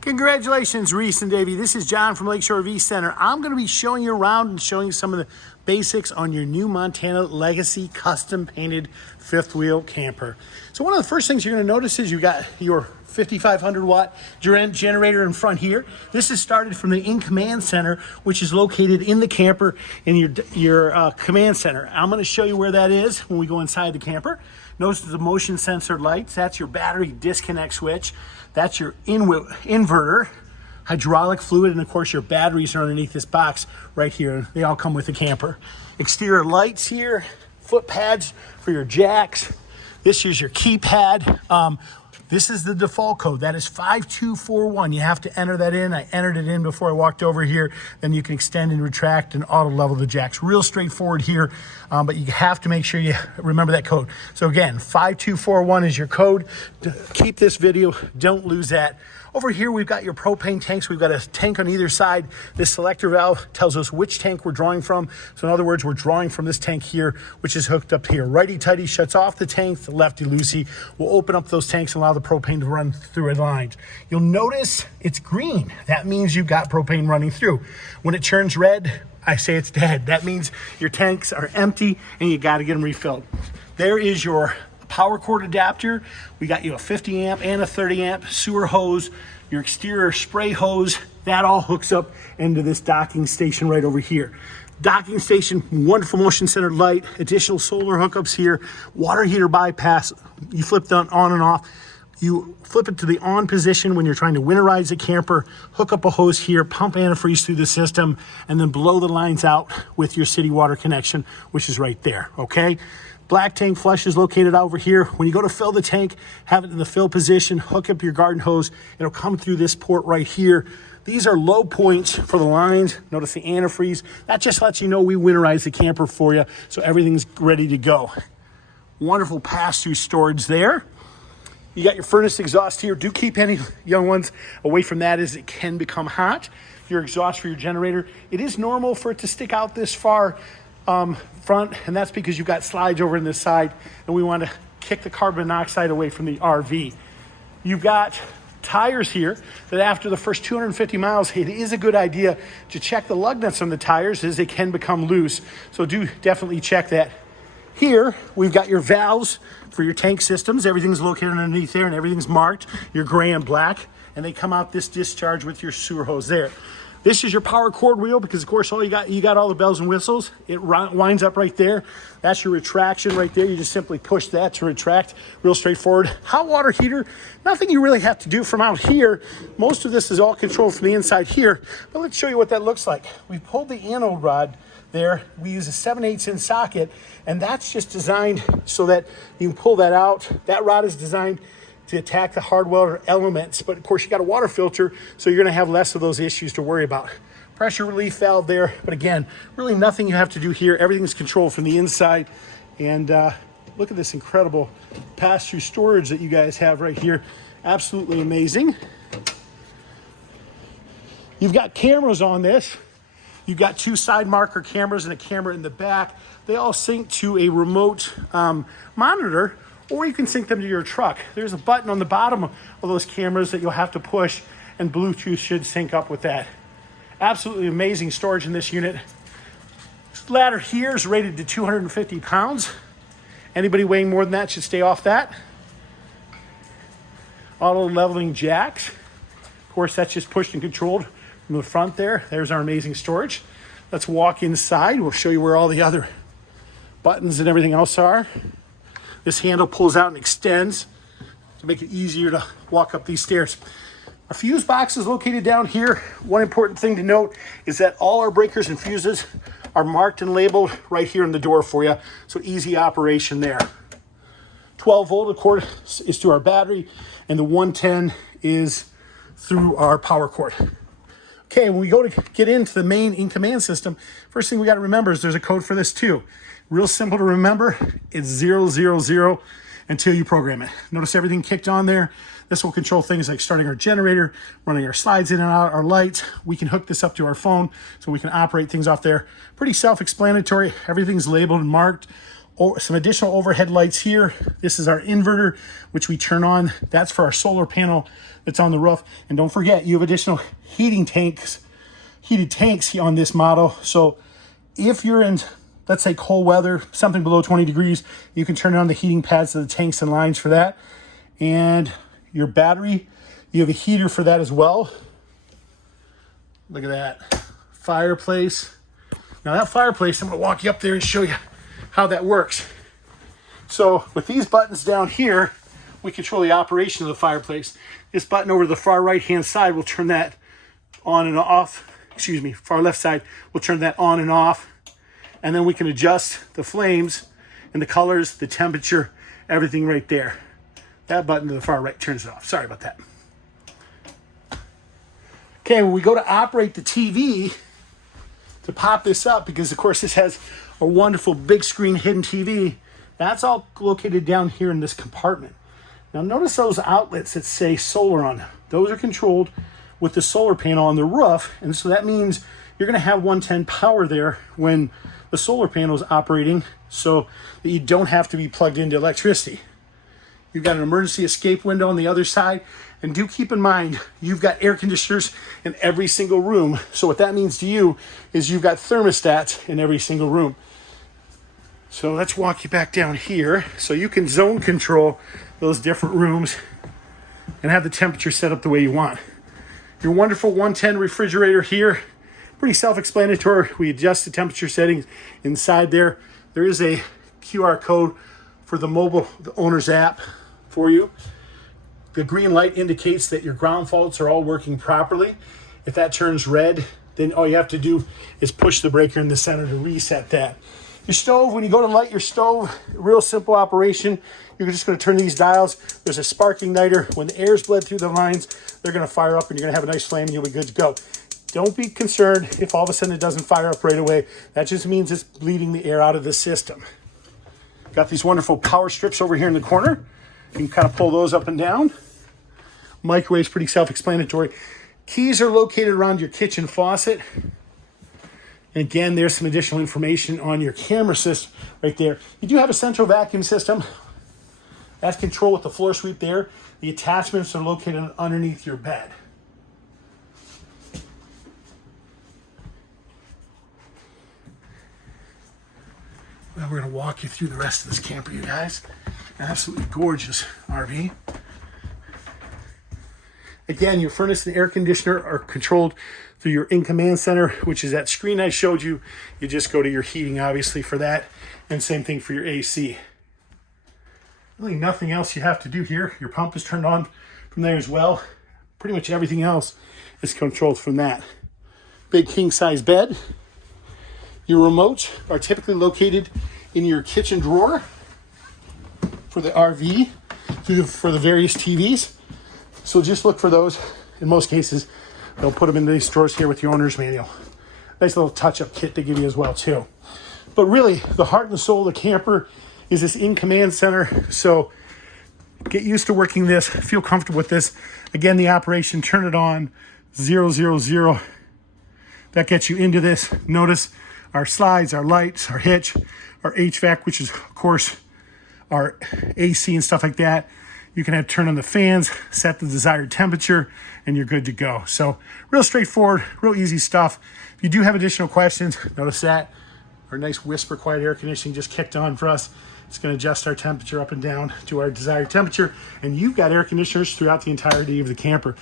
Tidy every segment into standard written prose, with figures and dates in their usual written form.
Congratulations, Reece and Davi. This is John from Lakeshore RV Center. I'm going to be showing you around and showing you some of the basics on your new Montana Legacy custom painted fifth wheel camper. So one of the first things you're going to notice is you got your 5,500 watt generator in front here. This is started from the in-command center, which is located in the camper in your command center. I'm going to show you where that is when we go inside the camper. Notice the motion sensor lights. That's your battery disconnect switch. That's your inverter, hydraulic fluid, and of course your batteries are underneath this box right here. They all come with the camper. Exterior lights here, foot pads for your jacks. This is your keypad. This is the default code. That is 5241. You have to enter that in. I entered it in before I walked over here. Then you can extend and retract and auto level the jacks. Real straightforward here, but you have to make sure you remember that code. So again, 5241 is your code. Keep this video. Don't lose that. Over here, we've got your propane tanks. We've got a tank on either side. This selector valve tells us which tank we're drawing from. So in other words, we're drawing from this tank here, which is hooked up here. Righty-tighty shuts off the tank. The lefty-loosey will open up those tanks and allow the propane to run through the lines. You'll notice it's green. That means you've got propane running through. When it turns red, I say it's dead. That means your tanks are empty and you got to get them refilled. There is your power cord adapter. We got you a 50 amp and a 30 amp sewer hose, your exterior spray hose. That all hooks up into this docking station right over here. Docking station, wonderful motion centered light, additional solar hookups here, water heater bypass. You flip that on and off. You flip it to the on position when you're trying to winterize the camper, hook up a hose here, pump antifreeze through the system, and then blow the lines out with your city water connection, which is right there, okay? Black tank flush is located over here. When you go to fill the tank, have it in the fill position, hook up your garden hose. It'll come through this port right here. These are low points for the lines. Notice the antifreeze. That just lets you know we winterize the camper for you, so everything's ready to go. Wonderful pass-through storage there. You got your furnace exhaust here. Do keep any young ones away from that as it can become hot. Your exhaust for your generator. It is normal for it to stick out this far front, and that's because you've got slides over in this side, and we want to kick the carbon monoxide away from the RV. You've got tires here that after the first 250 miles, it is a good idea to check the lug nuts on the tires as they can become loose. So do definitely check that. Here, we've got your valves for your tank systems. Everything's located underneath there and everything's marked, your gray and black, and they come out this discharge with your sewer hose there. This is your power cord wheel because, of course, you got all the bells and whistles. It winds up right there. That's your retraction right there. You just simply push that to retract. Real straightforward. Hot water heater, nothing you really have to do from out here. Most of this is all controlled from the inside here. But let's show you what that looks like. We pulled the anode rod there. We use a 7/8 inch socket, and that's just designed so that you can pull that out. That rod is designed to attack the hard welder elements, but of course you got a water filter, so you're gonna have less of those issues to worry about. Pressure relief valve there, but again, really nothing you have to do here. Everything's controlled from the inside, and look at this incredible pass-through storage that you guys have right here. Absolutely amazing. You've got cameras on this. You've got two side marker cameras and a camera in the back. They all sync to a remote monitor, or you can sync them to your truck. There's a button on the bottom of those cameras that you'll have to push, and Bluetooth should sync up with that. Absolutely amazing storage in this unit. This ladder here is rated to 250 pounds. Anybody weighing more than that should stay off that. Auto leveling jacks. Of course, that's just pushed and controlled from the front there. There's our amazing storage. Let's walk inside. We'll show you where all the other buttons and everything else are. This handle pulls out and extends to make it easier to walk up these stairs. Our fuse box is located down here. One important thing to note is that all our breakers and fuses are marked and labeled right here in the door for you, so easy operation there. 12-volt, of course, is to our battery, and the 110 is through our power cord. Okay, when we go to get into the main in-command system, first thing we got to remember is there's a code for this too. Real simple to remember. It's 000 until you program it. Notice everything kicked on there. This will control things like starting our generator, running our slides in and out, our lights. We can hook this up to our phone so we can operate things off there. Pretty self-explanatory. Everything's labeled and marked. some additional overhead lights here. This is our inverter, which we turn on. That's for our solar panel that's on the roof. And don't forget, you have additional heated tanks on this model. So if you're in, let's say, cold weather, something below 20 degrees, you can turn on the heating pads to the tanks and lines for that. And your battery, you have a heater for that as well. Look at that fireplace. Now that fireplace, I'm going to walk you up there and show you how that works. So with these buttons down here, we control the operation of the fireplace. This button over to the far right hand side will turn that on and off. Excuse me, far left side will turn that on and off. And then we can adjust the flames and the colors, the temperature, everything right there. That button to the far right turns it off. Sorry about that. Okay, when we go to operate the TV, to pop this up, because of course this has a wonderful big screen hidden TV, that's all located down here in this compartment. Now notice those outlets that say solar on them. Those are controlled with the solar panel on the roof, and so that means you're going to have 110 power there when the solar panel is operating, so that you don't have to be plugged into electricity. You've got an emergency escape window on the other side, and do keep in mind, you've got air conditioners in every single room. So what that means to you is you've got thermostats in every single room. So let's walk you back down here so you can zone control those different rooms and have the temperature set up the way you want. Your wonderful 110 refrigerator here, pretty self-explanatory. We adjust the temperature settings inside there. There is a QR code for the mobile, the owner's app for you. The green light indicates that your ground faults are all working properly. If that turns red, then all you have to do is push the breaker in the center to reset that. Your stove, when you go to light your stove, real simple operation. You're just going to turn these dials. There's a spark igniter. When the air's bled through the lines, they're going to fire up and you're going to have a nice flame and you'll be good to go. Don't be concerned if all of a sudden it doesn't fire up right away. That just means it's bleeding the air out of the system. Got these wonderful power strips over here in the corner. You can kind of pull those up and down. Microwave's pretty self-explanatory. Keys are located around your kitchen faucet. And again, there's some additional information on your camera system right there. You do have a central vacuum system. That's controlled with the floor sweep there. The attachments are located underneath your bed. Well, we're going to walk you through the rest of this camper, you guys. Absolutely gorgeous RV. Again, your furnace and air conditioner are controlled through your in-command center, which is that screen I showed you. You just go to your heating, obviously, for that. And same thing for your AC. Really nothing else you have to do here. Your pump is turned on from there as well. Pretty much everything else is controlled from that. Big king-size bed. Your remotes are typically located in your kitchen drawer for the RV, for the various TVs. So just look for those. In most cases, they'll put them in these drawers here with your owner's manual. Nice little touch-up kit they give you as well, too. But really, the heart and the soul of the camper is this in-command center. So get used to working this. Feel comfortable with this. Again, the operation, turn it on, 000. That gets you into this. Notice our slides, our lights, our hitch, our HVAC, which is, of course, our AC and stuff like that. You can have turn on the fans, set the desired temperature, and you're good to go. So real straightforward, real easy stuff. If you do have additional questions, notice that our nice whisper quiet air conditioning just kicked on for us. It's going to adjust our temperature up and down to our desired temperature. And you've got air conditioners throughout the entirety of the camper.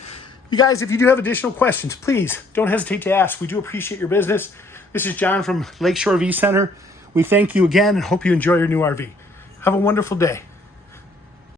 You guys, if you do have additional questions, please don't hesitate to ask. We do appreciate your business. This is John from Lakeshore RV Center. We thank you again and hope you enjoy your new RV. Have a wonderful day.